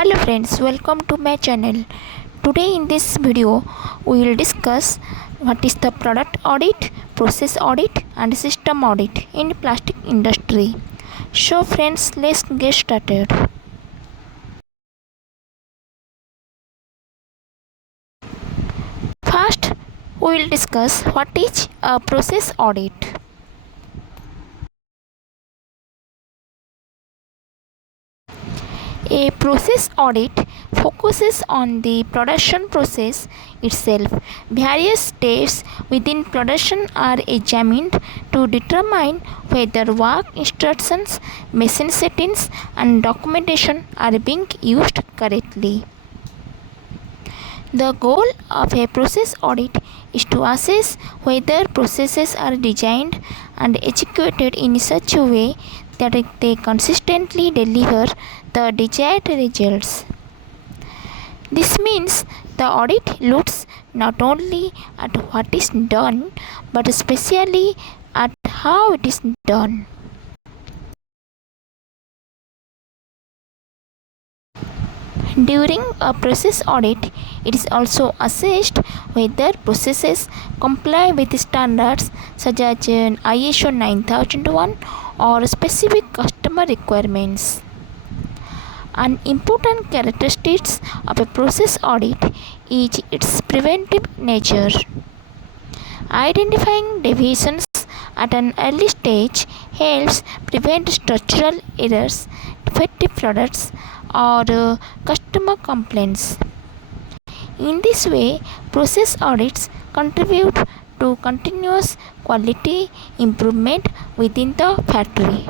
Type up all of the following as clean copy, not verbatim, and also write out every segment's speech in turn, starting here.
Hello friends, welcome to my channel. Today in this video we will discuss what is the product audit, process audit and system audit in plastic industry. So friends, let's get started. First we will discuss what is a process audit. A process audit focuses on the production process itself. Various steps within production are examined to determine whether work instructions, machine settings, and documentation are being used correctly. The goal of a process audit is to assess whether processes are designed and executed in such a way that they consistently deliver the desired results. This means the audit looks not only at what is done but especially at how it is done. During a process audit, it is also assessed whether processes comply with standards such as ISO 9001 or specific customer requirements. An important characteristic of a process audit is its preventive nature. Identifying deviations at an early stage helps prevent structural errors, defective products, or customer complaints. In this way, process audits contribute to continuous quality improvement within the factory.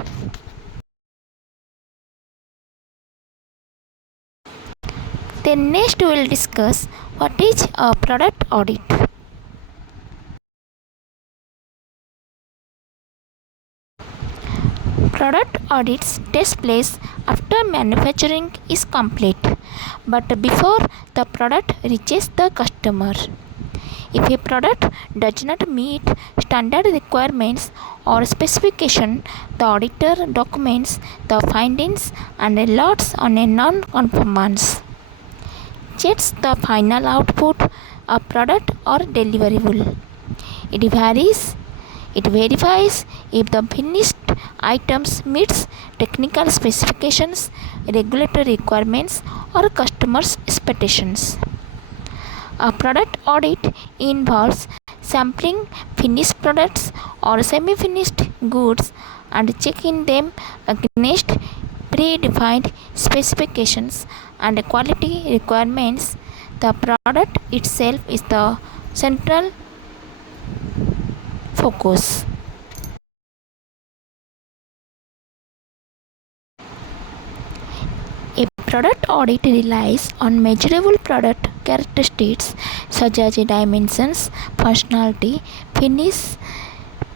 Then next we will discuss what is a product audit. Product audits takes place after manufacturing is complete, but before the product reaches the customer. If a product does not meet standard requirements or specification, the auditor documents the findings and alerts on a non-conformance. Checks the final output of product or deliverable. It verifies if the finished items meets technical specifications, regulatory requirements, or customers' expectations. A product audit involves sampling finished products or semi-finished goods and checking them against predefined specifications and quality requirements. The product itself is the central focus. A product audit relies on measurable product characteristics such as dimensions, functionality, finish,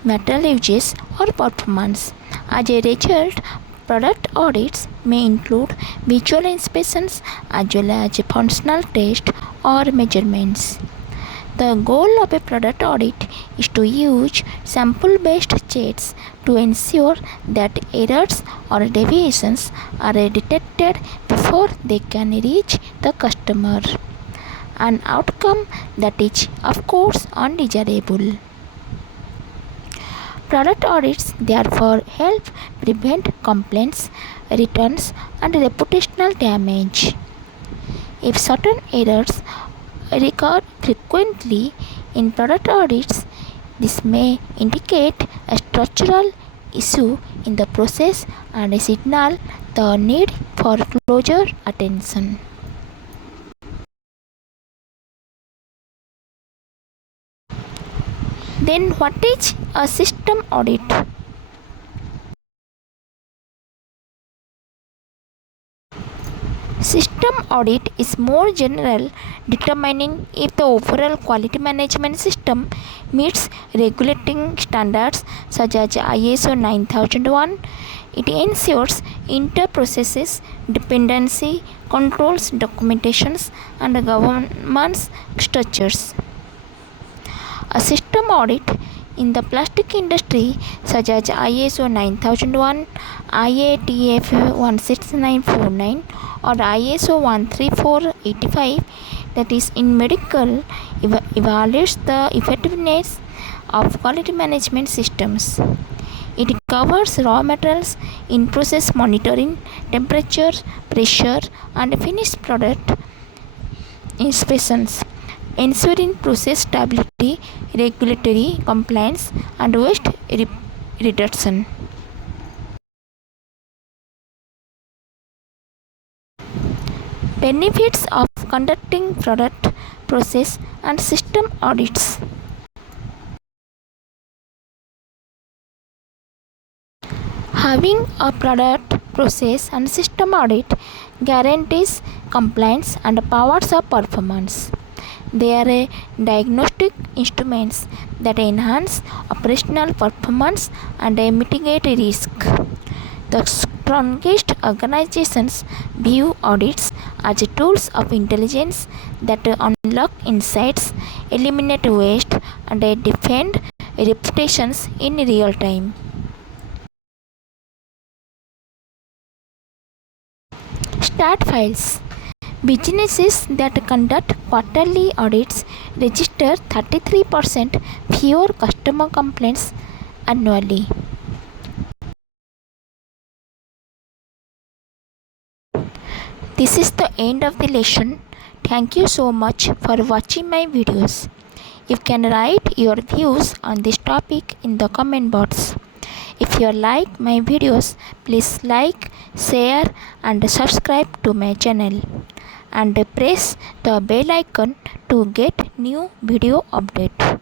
material uses, or performance. As a result, product audits may include visual inspections as well as functional tests or measurements. The goal of a product audit is to use sample-based checks to ensure that errors or deviations are detected before they can reach the customer, an outcome that is, of course, undesirable. Product audits therefore help prevent complaints, returns, and reputational damage. If certain errors recur frequently in product audits, this may indicate a structural issue in the process and signal the need for closer attention. Then what is a system audit? System audit is more general, determining if the overall quality management system meets regulating standards such as ISO 9001. It ensures inter-processes dependency, controls documentations, and governance structures. A system audit In the plastic industry, such as ISO 9001, IATF 16949, or ISO 13485, that is in medical, evaluates the effectiveness of quality management systems. It covers raw materials in process monitoring, temperature, pressure, and finished product inspections, ensuring process stability, regulatory compliance, and waste reduction. Benefits of conducting product, process, and system audits. Having a product, process, and system audit guarantees compliance and powers up performance. They are diagnostic instruments that enhance operational performance and mitigate risk. The strongest organizations view audits as tools of intelligence that unlock insights, eliminate waste, and defend reputations in real time. Start files. Businesses that conduct quarterly audits register 33% fewer customer complaints annually. This is the end of the lesson. Thank you so much for watching my videos. You can write your views on this topic in the comment box. If you like my videos, please like, share and subscribe to my channel, and press the bell icon to get new video update.